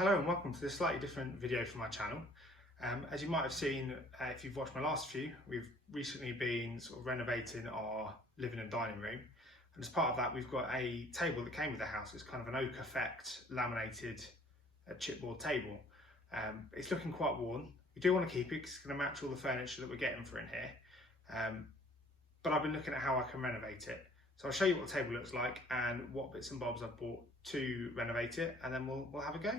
Hello and welcome to this slightly different video from my channel. As you might have seen, if you've watched my last few, we've recently been sort of renovating our living and dining room. And as part of that, we've got a table that came with the house. It's kind of an oak effect laminated chipboard table. It's looking quite worn. We do want to keep it because it's going to match all the furniture that we're getting for in here. But I've been looking at how I can renovate it. So I'll show you what the table looks like and what bits and bobs I've bought to renovate it, and then we'll have a go.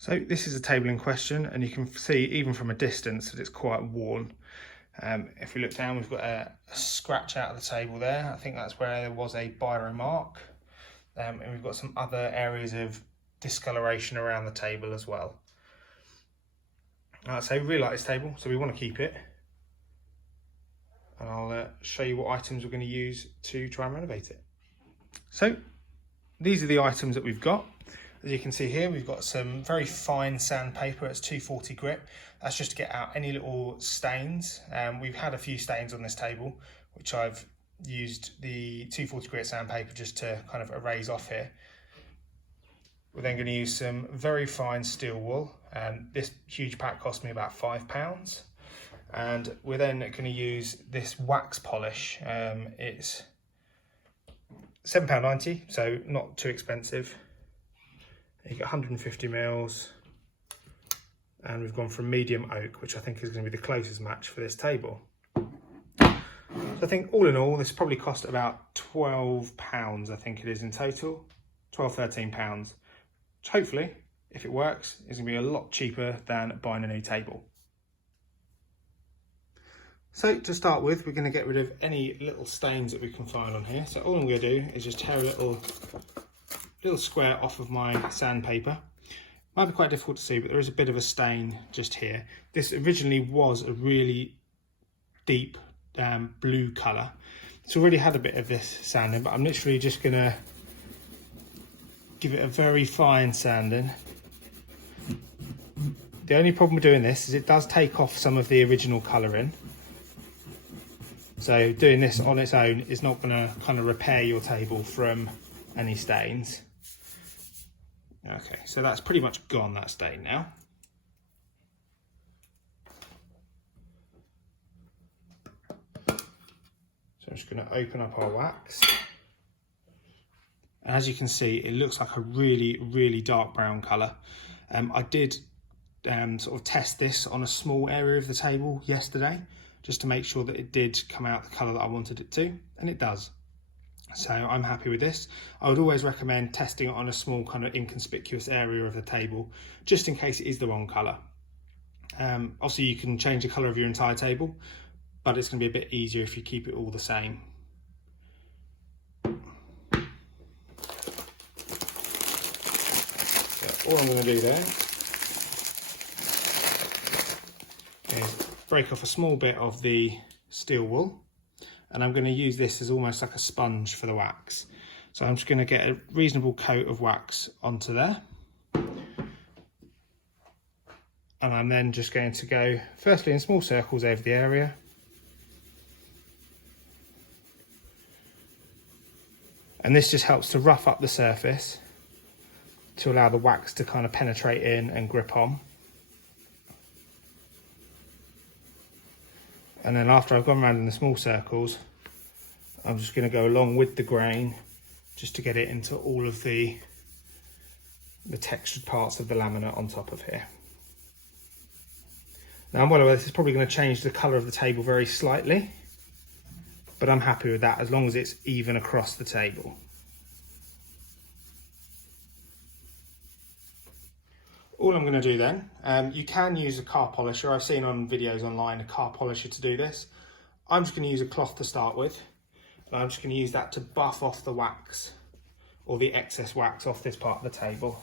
So this is a table in question, and you can see even from a distance that it's quite worn. If we look down, we've got a scratch out of the table there. I think that's where there was a biro mark. And we've got some other areas of discoloration around the table as well. So we really like this table, so we want to keep it. And I'll show you what items we're going to use to try and renovate it. So these are the items that we've got. As you can see here, we've got some very fine sandpaper. It's 240 grit. That's just to get out any little stains. We've had a few stains on this table, which I've used the 240 grit sandpaper just to kind of erase off here. We're then going to use some very fine steel wool. This huge pack cost me about £5. And we're then going to use this wax polish. It's £7.90, so not too expensive. You get 150 mils, and we've gone for medium oak, which I think is going to be the closest match for this table. So I think all in all, this probably cost about £12, I think it is in total, £12–13, which hopefully, if it works, is going to be a lot cheaper than buying a new table. So to start with, we're going to get rid of any little stains that we can find on here. So all I'm going to do is just tear a little square off of my sandpaper. Might be quite difficult to see, but there is a bit of a stain just here. This originally was a really deep blue colour. It's already had a bit of this sanding, but I'm literally just going to give it a very fine sanding. The only problem with doing this is it does take off some of the original colouring. So doing this on its own is not going to kind of repair your table from any stains. Okay, so that's pretty much gone, that stain now. So I'm just going to open up our wax. And as you can see, it looks like a really, really dark brown colour. I did sort of test this on a small area of the table yesterday, just to make sure that it did come out the colour that I wanted it to, and it does. So I'm happy with this. I would always recommend testing it on a small kind of inconspicuous area of the table, just in case it is the wrong colour. Obviously you can change the colour of your entire table, but it's going to be a bit easier if you keep it all the same. So all I'm going to do there is break off a small bit of the steel wool, and I'm going to use this as almost like a sponge for the wax. So I'm just going to get a reasonable coat of wax onto there, and I'm then just going to go firstly in small circles over the area, and this just helps to rough up the surface to allow the wax to kind of penetrate in and grip on. And then after I've gone around in the small circles, I'm just going to go along with the grain just to get it into all of the textured parts of the laminate on top of here. Now I'm well aware this is probably going to change the colour of the table very slightly, but I'm happy with that as long as it's even across the table. All I'm going to do then, you can use a car polisher. I've seen on videos online a car polisher to do this. I'm just going to use a cloth to start with, and I'm just going to use that to buff off the wax or the excess wax off this part of the table.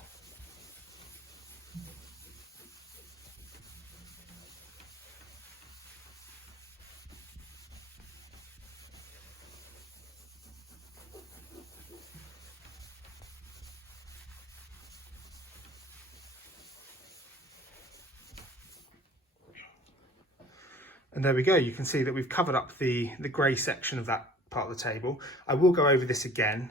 And there we go, you can see that we've covered up the grey section of that part of the table. I will go over this again.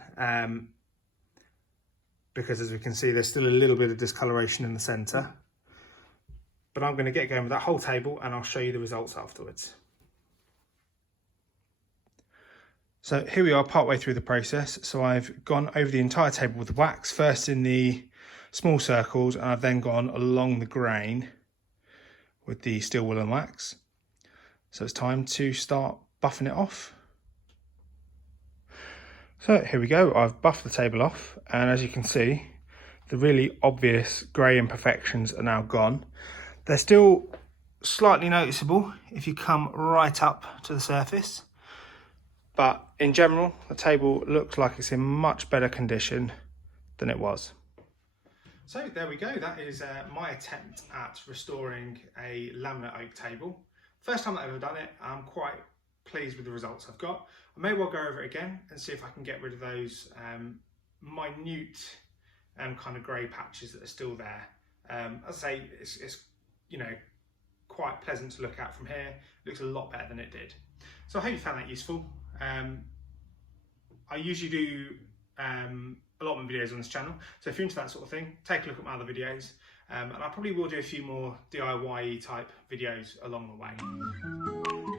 because as we can see, there's still a little bit of discoloration in the centre. But I'm going to get going with that whole table and I'll show you the results afterwards. So here we are partway through the process. So I've gone over the entire table with the wax, first in the small circles, and I've then gone along the grain with the steel wool and wax. So it's time to start buffing it off. So here we go, I've buffed the table off, and as you can see, the really obvious grey imperfections are now gone. They're still slightly noticeable if you come right up to the surface, but in general, the table looks like it's in much better condition than it was. So there we go, that is my attempt at restoring a laminate oak table. First time I've ever done it, I'm quite pleased with the results I've got. I may well go over it again and see if I can get rid of those minute kind of grey patches that are still there. As I say, it's you know, quite pleasant to look at from here. It looks a lot better than it did. So I hope you found that useful. I usually do allotment videos on this channel, so if you're into that sort of thing, take a look at my other videos, and I probably will do a few more DIY type videos along the way.